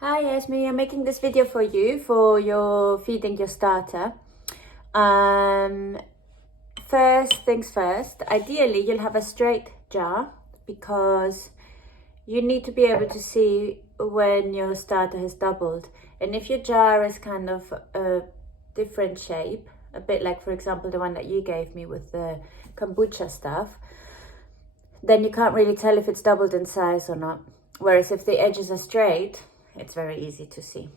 Hi Esme, I'm making this video for you for your feeding your starter. First things first, ideally you'll have a straight jar because you need to be able to see when your starter has doubled. And if your jar is kind of a different shape, a bit like for example the one that you gave me with the kombucha stuff, then you can't really tell if it's doubled in size or not. Whereas if the edges are straight, it's very easy to see.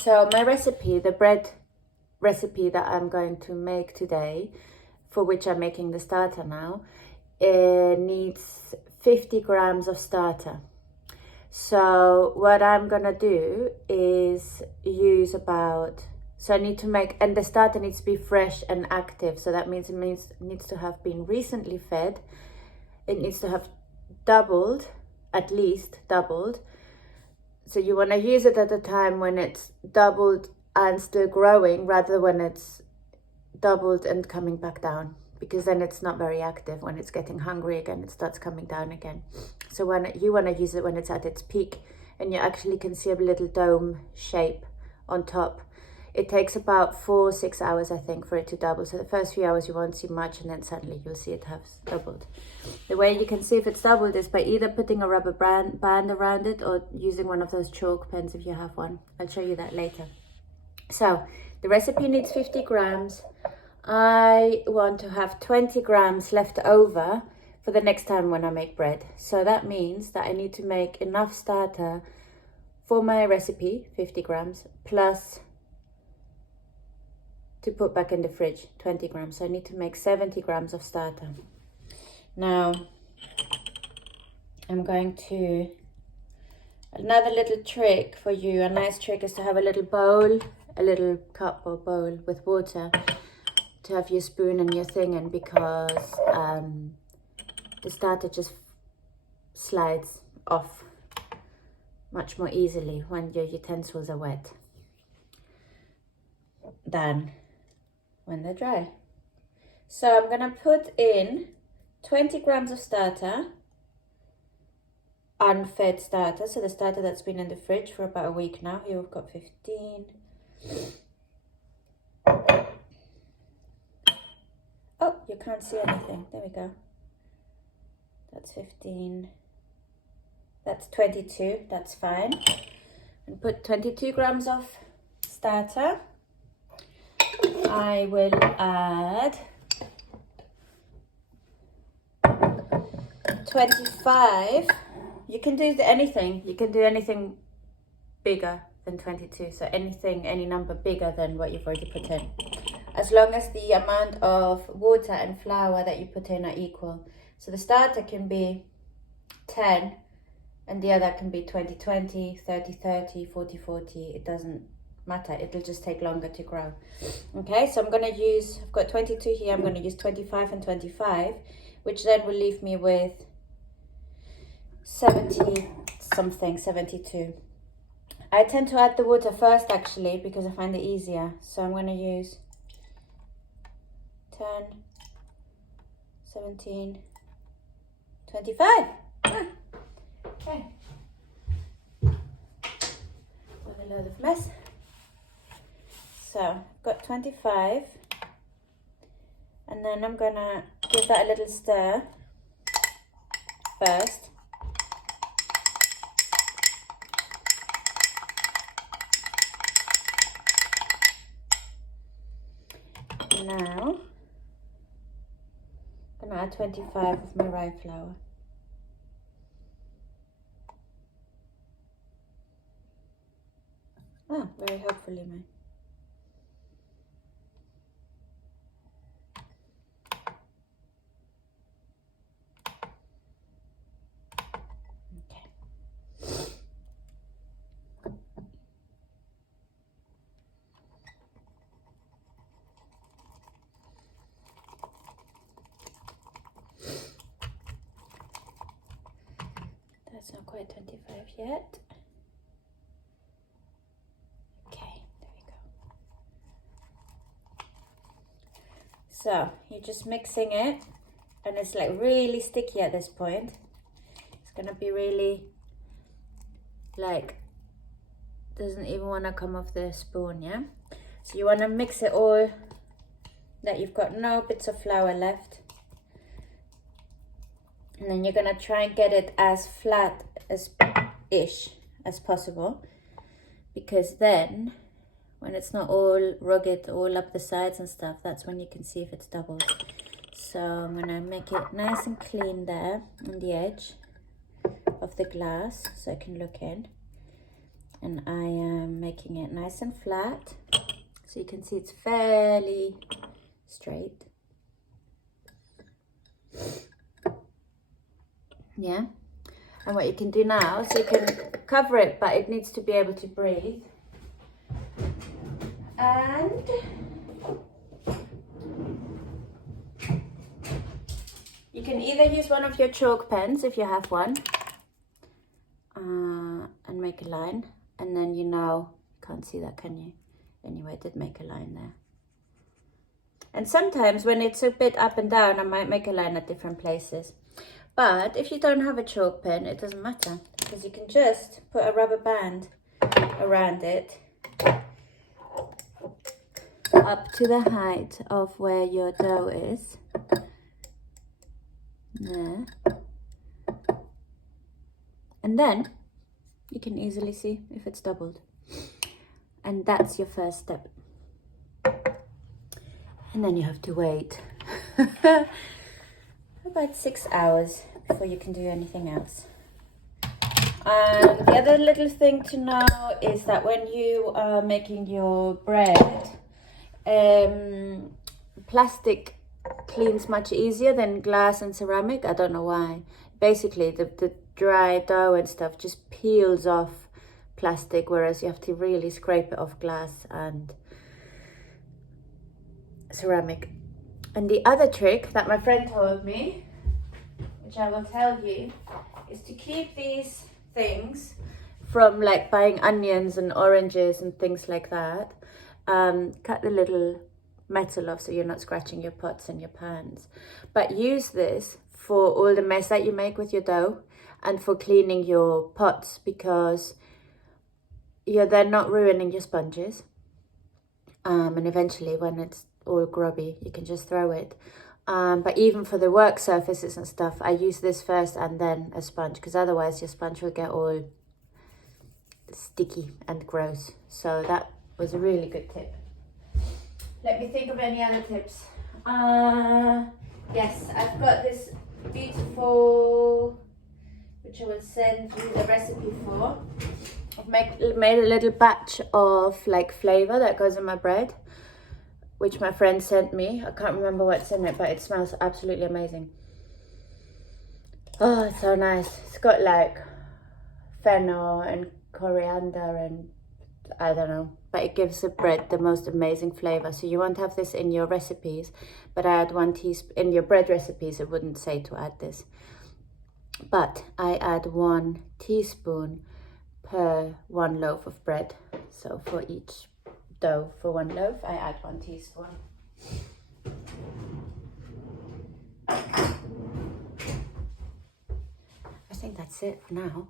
So my recipe, the bread recipe that I'm going to make today, for which I'm making the starter now, it needs 50 grams of starter. So what I'm gonna do is use so I need to make, and the starter needs to be fresh and active. So that means it needs to have been recently fed. It needs to have doubled, at least doubled. So you want to use it at a time when it's doubled and still growing, rather than when it's doubled and coming back down, because then it's not very active. When it's getting hungry again, it starts coming down again. So when you want to use it when it's at its peak and you actually can see a little dome shape on top. It takes about 4-6 hours, I think, for it to double. So the first few hours you won't see much, and then suddenly you'll see it has doubled. The way you can see if it's doubled is by either putting a rubber band around it or using one of those chalk pens if you have one. I'll show you that later. So the recipe needs 50 grams. I want to have 20 grams left over for the next time when I make bread. So that means that I need to make enough starter for my recipe, 50 grams, plus to put back in the fridge, 20 grams. So I need to make 70 grams of starter. Now, I'm going to, another little trick for you, a nice trick is to have a little bowl, a little cup or bowl with water to have your spoon and your thing in, because the starter just slides off much more easily when your utensils are wet than when they're dry. So I'm gonna put in 20 grams of starter, unfed starter, so the starter that's been in the fridge for about a week now. Here we've got 15. Oh, you can't see anything. There we go. That's 15. That's 22. That's fine. And put 22 grams of starter. I will add 25. You can do anything. You can do anything bigger than 22. So anything, any number bigger than what you've already put in, as long as the amount of water and flour that you put in are equal. So the starter can be 10 and the other can be 20-20, 30-30, 40-40. It doesn't matter. It'll just take longer to grow. Okay, so I'm gonna use, I've got 22 here. I'm gonna use 25 and 25, which then will leave me with 70 something, 72. I tend to add the water first actually because I find it easier. So I'm gonna use 10, 17, 25. Okay. With a load of mess. So I've got 25, and then I'm gonna give that a little stir first. Now I'm gonna add 25 of my rye flour. Oh, very helpfully made. That's not quite 25 yet. Okay, there we go. So you're just mixing it, and it's like really sticky at this point. It's gonna be really like doesn't even want to come off the spoon, yeah? So you want to mix it all, that you've got no bits of flour left. And then you're going to try and get it as flat as possible, because then when it's not all rugged all up the sides and stuff, that's when you can see if it's doubled. So I'm going to make it nice and clean there on the edge of the glass so I can look in. And I am making it nice and flat so you can see it's fairly straight. Yeah. And what you can do now, so you can cover it, but it needs to be able to breathe. And you can either use one of your chalk pens if you have one, and make a line. And then you can't see that, can you? Anyway, I did make a line there. And sometimes when it's a bit up and down, I might make a line at different places. But if you don't have a chalk pen, it doesn't matter, because you can just put a rubber band around it up to the height of where your dough is. There. And then you can easily see if it's doubled. And that's your first step. And then you have to wait about 6 hours before you can do anything else. The other little thing to know is that when you are making your bread, plastic cleans much easier than glass and ceramic. I don't know why. Basically, the dry dough and stuff just peels off plastic, whereas you have to really scrape it off glass and ceramic. And the other trick that my friend told me, which I will tell you, is to keep these things from like buying onions and oranges and things like that. Cut the little metal off so you're not scratching your pots and your pans. But use this for all the mess that you make with your dough and for cleaning your pots, because you're then not ruining your sponges. And eventually when it's all grubby, you can just throw it. But even for the work surfaces and stuff, I use this first and then a sponge, because otherwise your sponge will get all sticky and gross. So that was a really good tip. Let me think of any other tips. Yes, I've got this beautiful, which I will send you the recipe for. I've made a little batch of like flavor that goes in my bread, which my friend sent me. I can't remember what's in it, but it smells absolutely amazing. Oh, it's so nice. It's got like fennel and coriander and I don't know, but it gives the bread the most amazing flavor. So you won't have this in your recipes, but I add 1 teaspoon in your bread recipes. It wouldn't say to add this, but I add 1 teaspoon per 1 loaf of bread. So for each dough for 1 loaf, I add 1 teaspoon. I think that's it for now.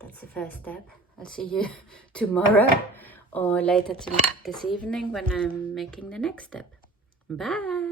That's the first step. I'll see you tomorrow or later this evening when I'm making the next step. Bye.